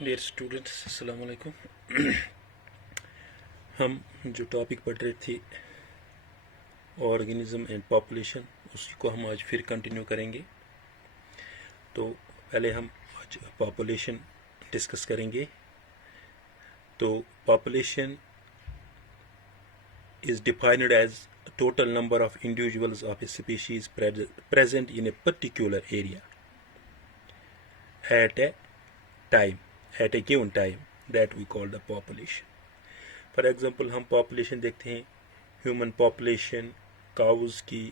Dear students, अस्सलाम वालेकुम। हम जो टॉपिक पढ़ रहे थे ऑर्गेनिज्म एंड पॉपुलेशन, उसी को हम आज फिर कंटिन्यू करेंगे। तो पहले हम आज पॉपुलेशन डिस्कस करेंगे। तो population is defined as total number of individuals of a species present in a particular area at a given time that we call the population. For example, हम population देखते हैं ह्यूमन पॉपुलेशन, काउज की,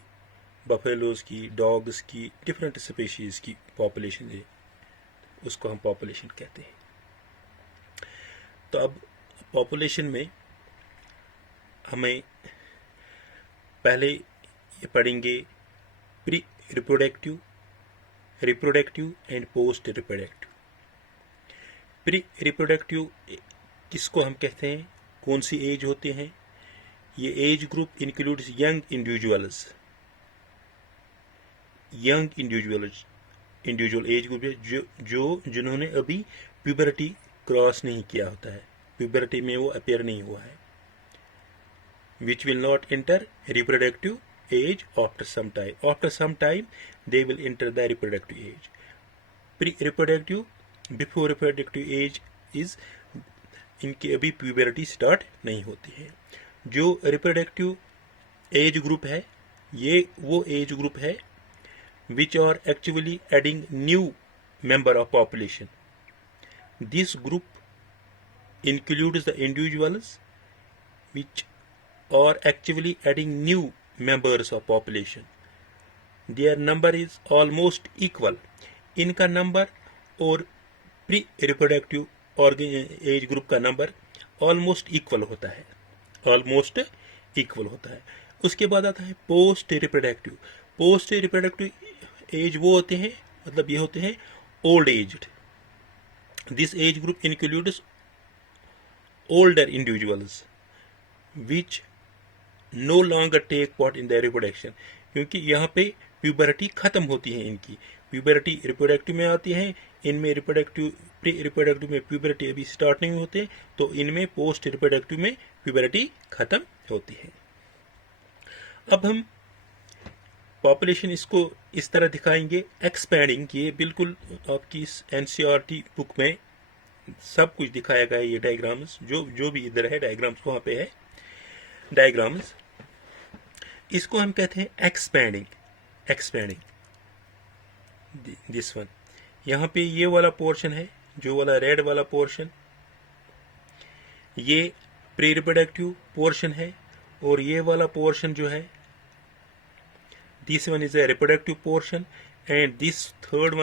buffaloes की, dogs की, different species की population है, उसको हम पॉपुलेशन कहते हैं। तो अब पॉपुलेशन में हमें पहले ये पढ़ेंगे pre reproductive, reproductive and post reproductive. Pre reproductive किसको हम कहते हैं, कौन सी एज होते हैं? ये as group includes young individual as group है जिन्होंने अभी प्यूबर्टी क्रॉस नहीं किया होता है, प्यूबर्टी में वो अपेयर नहीं हुआ है। which will not enter reproductive age after some time. After some time, they will enter the reproductive age. Pre-reproductive, before reproductive age is इनकी अभी प्यूबर्टी स्टार्ट नहीं होती है। जो रिप्रोडक्टिव एज ग्रुप है, ये वो एज ग्रुप है which are actually adding new member of population. This group includes the individuals which or actually adding new members of population. Their number is almost equal. इनका number और pre reproductive age group का number almost equal होता है, almost equal होता है। उसके बाद आता है post reproductive. Post reproductive age वो होते हैं, मतलब ये होते हैं old aged. This age group includes older individuals which no longer take part in the reproduction, क्योंकि यहाँ पे प्यूबर्टी खत्म होती है इनकी। प्यूबर्टी रिप्रोडक्टिव में आती है, इनमें रिप्रोडक्टिव प्री रिप्रोडक्टिव में प्यूबर्टी अभी स्टार्ट नहीं होते, तो इनमें पोस्ट रिप्रोडक्टिव में प्यूबर्टी खत्म होती है। अब हम पॉपुलेशन इसको इस तरह दिखाएंगे एक्सपैंडिंग। ये बिल्कुल आपकी इस एनसीईआरटी बुक में सब कुछ दिखाया गया है। ये डायग्राम्स जो भी इधर है, डायग्राम्स वहाँ पे है डायग्राम्स, इसको हम कहते हैं एक्सपैंडिंग। एक्सपैंडिंग दिस वन, यहाँ पे ये वाला पोर्शन है, जो वाला रेड वाला पोर्शन, ये प्री रिप्रोडक्टिव पोर्शन है, और ये वाला पोर्शन जो है, this one is the reproductive portion and this third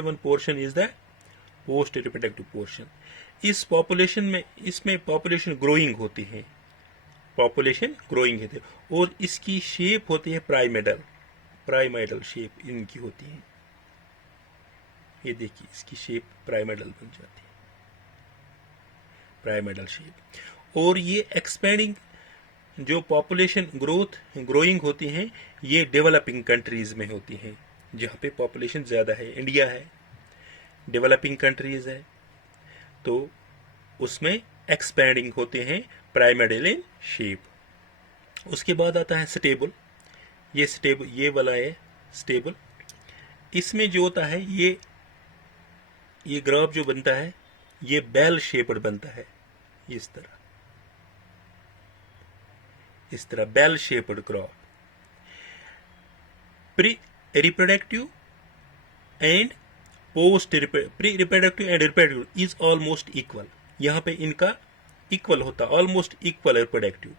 one portion is the post reproductive portion. इस पॉपुलेशन में, इसमें पॉपुलेशन ग्रोइंग होती है, पॉपुलेशन ग्रोइंग है, और इसकी शेप होती है प्राइमेडल शेप इनकी होती है। ये देखिए, इसकी शेप प्राइमेडल बन जाती है, प्राइमेडल शेप। और ये एक्सपैंडिंग जो पॉपुलेशन ग्रोइंग होती है, ये डेवलपिंग कंट्रीज में होती है, जहाँ पे पॉपुलेशन ज्यादा है। इंडिया है, डेवलपिंग कंट्रीज है, तो उसमें एक्सपैंडिंग होते हैं प्राइमेडल इन शेप। उसके बाद आता है स्टेबल। ये स्टेबल, ये वाला है स्टेबल। इसमें जो होता है, ये ग्राफ जो बनता है, ये बेल शेप्ड बनता है, इस तरह bell shaped graph. Pre reproductive and post pre reproductive and reproductive is almost equal. यहाँ पे इनका इक्वल होता है, ऑलमोस्ट इक्वल रिप्रोडक्टिव।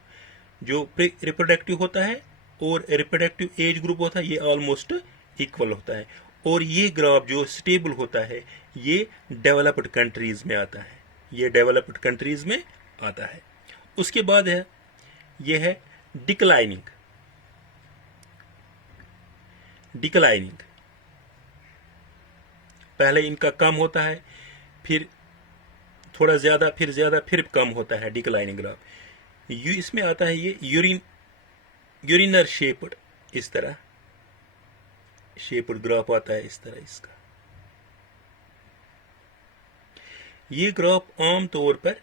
जो प्री रिप्रोडक्टिव होता है और रिप्रोडक्टिव एज ग्रुप होता है, ये ऑलमोस्ट इक्वल होता है। और ये ग्राफ जो स्टेबल होता है, ये डेवलप्ड कंट्रीज में आता है, ये डेवलप्ड कंट्रीज में आता है। उसके बाद है, ये है डिक्लाइनिंग। पहले इनका कम होता है, फिर थोड़ा ज्यादा, फिर कम होता है डिक्लाइनिंग ग्राफ। इसमें आता है ये यूरिनर शेप्ड, इस तरह शेप्ड ग्राफ आता है, इस तरह इसका। ये ग्राफ आम तौर पर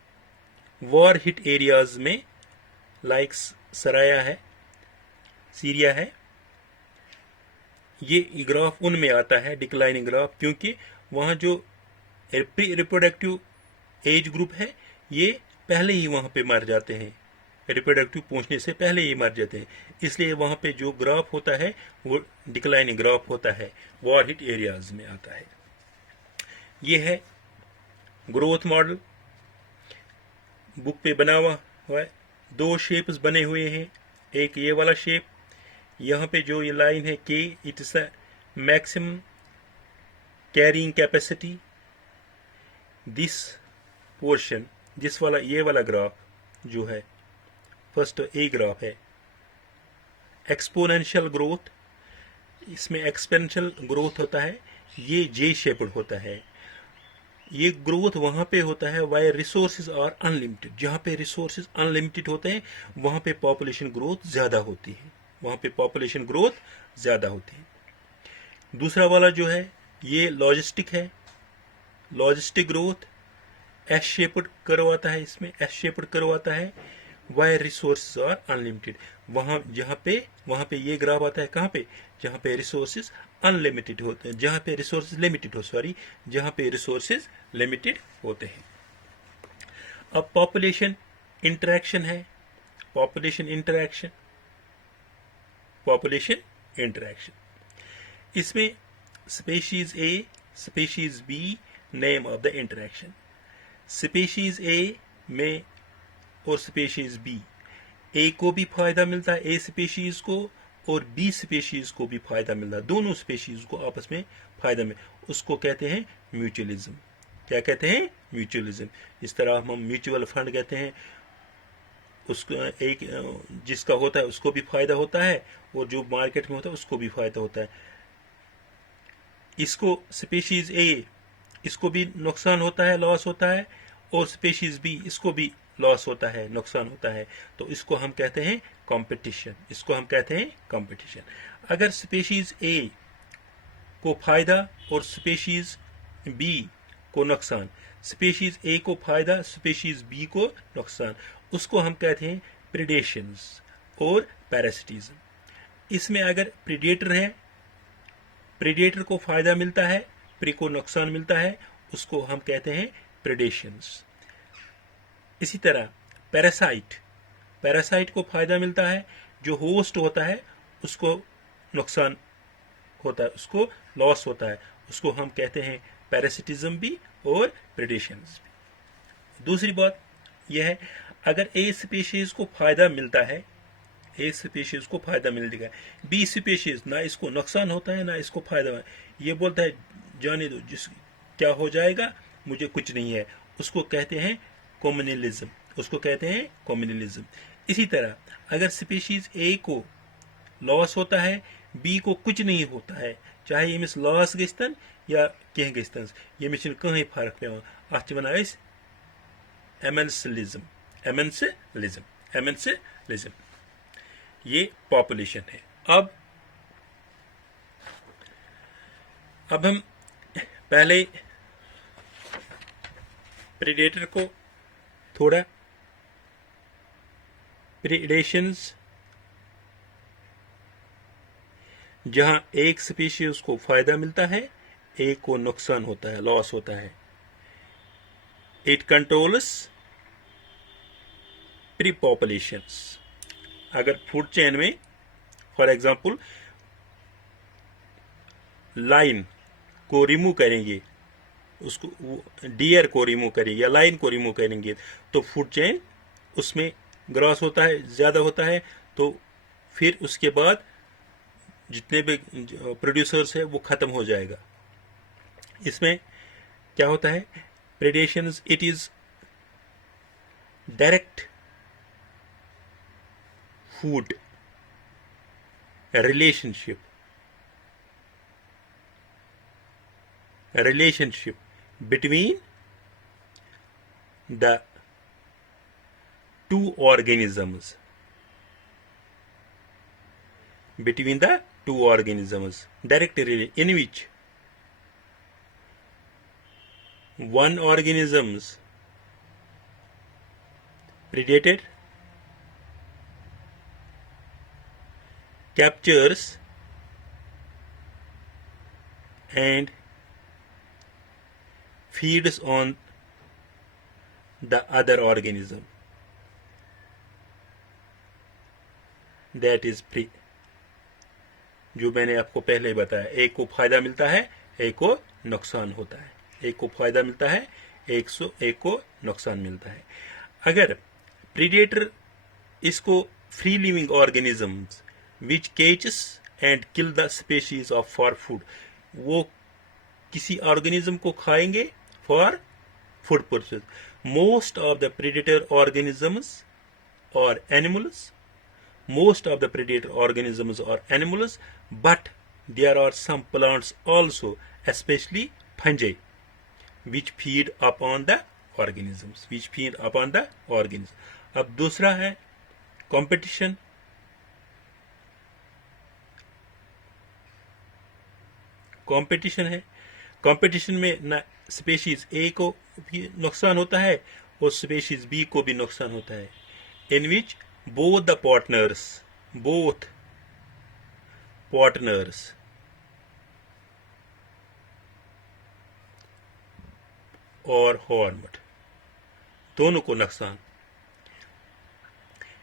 वॉर हिट एरियाज में लाइक सराया है, सीरिया है, ये ग्राफ उनमें आता है डिक्लाइनिंग ग्राफ, क्योंकि वहां जो रिप्रोडक्टिव एज ग्रुप है ये पहले ही वहां पे मर जाते हैं, रिप्रोडक्टिव पहुंचने से पहले ही मर जाते हैं, इसलिए वहां पे जो ग्राफ होता है वो डिक्लाइनिंग ग्राफ होता है, वॉर हिट एरियाज में आता है। ये है ग्रोथ मॉडल, बुक पे बना हुआ है, दो शेप्स बने हुए हैं, एक ये वाला शेप, यहाँ पे जो ये लाइन है के, it is a maximum carrying capacity, this portion, जिस वाला ये वाला ग्राफ जो है फर्स्ट ए ग्राफ है, एक्सपोनेंशियल ग्रोथ, इसमें एक्सपेंशियल ग्रोथ होता है, ये जे शेप्ड होता है। ये ग्रोथ वहां पे होता है वाई रिसोर्सेज आर अनलिमिटेड, जहां पे रिसोर्सेज अनलिमिटेड होते हैं वहां पे पॉपुलेशन ग्रोथ ज्यादा होती है, वहां पे पॉपुलेशन ग्रोथ ज्यादा होती है। दूसरा वाला जो है ये लॉजिस्टिक है, logistic growth S shaped curve आता है, इसमें एस शेप्ड कर्व आता है, वाई रिसोर्सेज आर अनलिमिटेड, वहां पे ये ग्राफ आता है कहां पे, जहां पे रिसोर्सेज अनलिमिटेड होते हैं, जहां पे रिसोर्सेज लिमिटेड हो, सॉरी, जहां पे रिसोर्सेज लिमिटेड होते हैं। अब पॉपुलेशन इंटरेक्शन है, पॉपुलेशन इंटरेक्शन, पॉपुलेशन इंटरेक्शन, इसमें species A, species B, name of the interaction. Species A में और स्पीशीज बी, ए को भी फायदा मिलता है, ए स्पीशीज को, और बी स्पीशीज को भी फायदा मिलता है, दोनों स्पीशीज को आपस में फायदा मिल, उसको कहते हैं म्यूचुअलिज्म। क्या कहते हैं? म्यूचुअलिज्म। इस तरह हम म्यूचुअल फंड कहते हैं, उसको एक जिसका होता है उसको भी फायदा होता है और जो मार्केट में होता है उसको भी फायदा होता है। इसको स्पीशीज ए, इसको भी नुकसान होता है, लॉस होता है, और स्पीशीज बी, इसको भी लॉस होता है, नुकसान होता है, तो इसको हम कहते हैं कंपटीशन, इसको हम कहते हैं कंपटीशन। अगर स्पीशीज ए को फायदा और स्पीशीज बी को नुकसान, स्पीशीज ए को फायदा, स्पीशीज बी को नुकसान, उसको हम कहते हैं प्रीडेशंस और पैरासिटिज्म। इसमें अगर प्रीडेटर है, प्रीडेटर को फायदा मिलता है, प्री को नुकसान मिलता है, उसको हम कहते हैं प्रीडेशंस। इसी तरह पैरासाइट, पैरासाइट को फायदा मिलता है, जो होस्ट होता है उसको नुकसान होता है, उसको लॉस होता है, उसको हम कहते हैं पैरासिटिज्म भी और प्रेडेशंस भी। दूसरी बात यह है, अगर ए स्पीशीज को फायदा मिलता है, ए स्पीशीज को फायदा मिलेगा, बी स्पीशीज ना इसको नुकसान होता है ना इसको फायदा है, ये बोलता है जाने दो, जिस क्या हो जाएगा मुझे कुछ नहीं है, उसको कहते हैं कम्युनलिज्म, उसको कहते हैं कम्युनलिज्म। इसी तरह अगर स्पीशीज ए को लॉस होता है, बी को कुछ नहीं होता है, चाहे यमिस लॉस गस्तन या कह गस्तन, यमिस कहीं फर्क पे, अत वन एमेंसलिज्म, एमेंसलिज्म, एमेंसलिज्म। ये पॉपुलेशन है। अब हम पहले प्रेडेटर को थोड़ा प्रेडेशंस, जहां एक स्पीशीज को फायदा मिलता है, एक को नुकसान होता है, लॉस होता है। It controls pre populations. अगर फूड चेन में फॉर एग्जांपल लाइन को रिमूव करेंगे, उसको डियर को रिमूव करेंगे या लाइन को रिमूव करेंगे, तो फूड चेन उसमें ग्रॉस होता है, ज्यादा होता है, तो फिर उसके बाद जितने भी प्रोड्यूसर्स है वो खत्म हो जाएगा। इसमें क्या होता है, predations, it is direct food relationship between the two organisms, direct relation, in which one organisms predated, captures and feeds on the other organism, that is free. जो मैंने आपको पहले बताया, एक को फायदा मिलता है, एक को नुकसान होता है, एक को फायदा मिलता है, एक को नुकसान मिलता है. अगर प्रीडेटर इसको free living organisms which catches and kill the species of for food, वो किसी ऑर्गेनिज्म को खाएंगे for food purpose. Most of the predator organisms और animals, most of the predator organisms are animals, but there are some plants also, especially fungi, which feed upon the organisms, अब दूसरा है competition. है, competition में ना species ए को भी नुकसान होता है और स्पेशीज बी को भी नुकसान होता है. इन विच both partners or harmed, दोनों को नुकसान.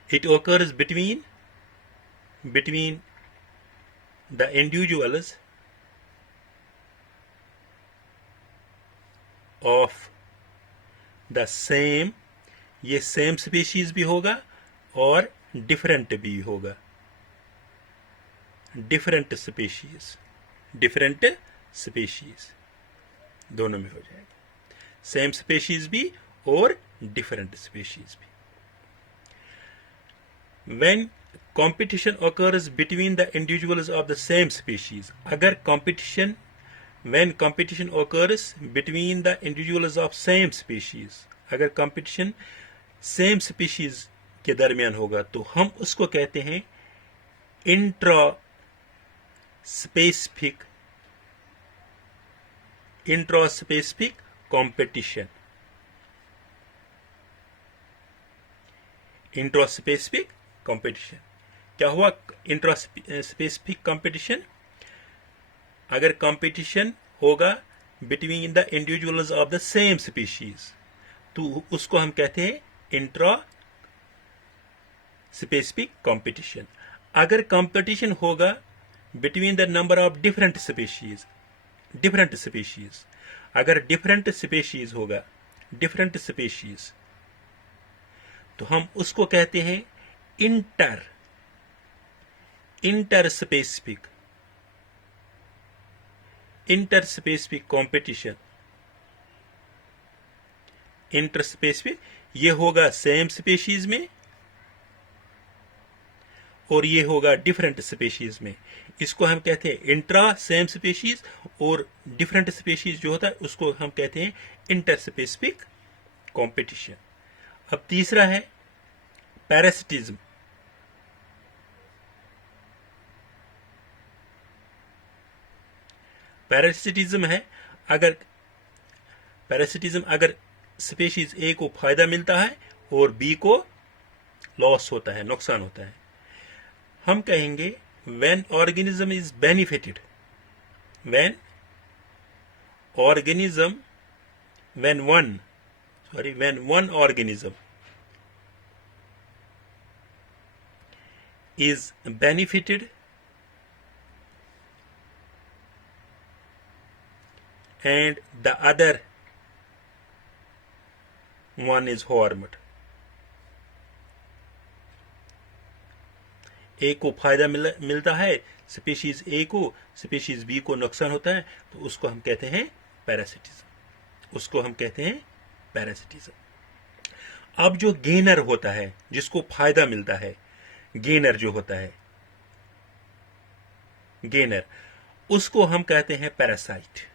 It occurs between the individuals of the same, ये सेम स्पीशीज भी होगा और डिफरेंट भी होगा. डिफरेंट स्पीशीज दोनों में हो जाएगा, सेम स्पीशीज भी और डिफरेंट स्पीशीज भी. When competition occurs between the individuals of the same species, अगर when competition occurs between the individuals of same species, अगर competition same species के दरमियान होगा तो हम उसको कहते हैं intra specific competition. Intraspecific competition क्या हुआ? इंट्रास्पेसिफिक कंपटीशन, अगर कंपटीशन होगा between the individuals of the same species तो उसको हम कहते हैं इंट्रा स्पेसिफिक कंपटीशन. अगर कंपटीशन होगा between the number of different species, अगर डिफरेंट स्पीशीज होगा, तो हम उसको कहते हैं इंटरस्पेसिफिक कंपटीशन. इंटरस्पेसिफिक ये होगा सेम स्पीशीज में और ये होगा डिफरेंट स्पीशीज में. इसको हम कहते हैं इंट्रा सेम स्पीशीज, और डिफरेंट स्पीशीज जो होता है उसको हम कहते हैं इंटरस्पेसिफिक कंपटीशन. अब तीसरा है पैरासिटिज्म. अगर स्पीशीज ए को फायदा मिलता है और बी को लॉस होता है, नुकसान होता है, हम कहेंगे when organism is benefited, when one organism is benefited and the other one is harmed. ए को फायदा मिलता है स्पीशीज ए को, स्पीशीज बी को नुकसान होता है, तो उसको हम कहते हैं पैरासिटिज्म. अब जो गेनर होता है, जिसको फायदा मिलता है, गेनर जो होता है, उसको हम कहते हैं पैरासाइट.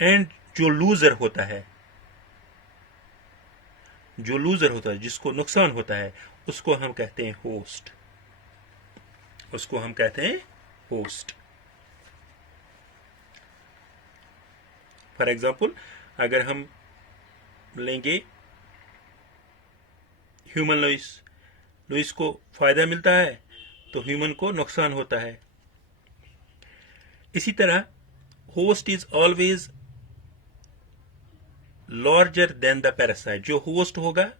एंड जो लूजर होता है, जिसको नुकसान होता है, उसको हम कहते हैं होस्ट. फॉर एग्जाम्पल अगर हम लेंगे ह्यूमन लुइस, लुइस को फायदा मिलता है तो ह्यूमन को नुकसान होता है। इसी तरह host is always larger than the parasite, जो होस्ट होगा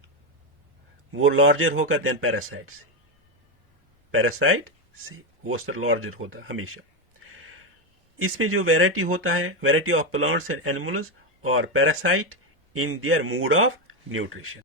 वो लार्जर होगा देन पैरासाइट से, पैरासाइट से होस्ट लार्जर होता हमेशा। इसमें जो वैरायटी होता है, variety of plants and animals और parasite in their mode of nutrition.